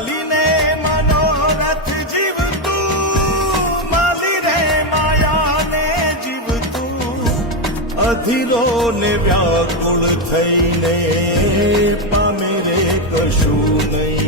ચાલીને મનોરથ જીવતું, માલીને માયાને જીવતું, અધીરો ને વ્યાકુળ થઈને પામે રે કશું નહીં.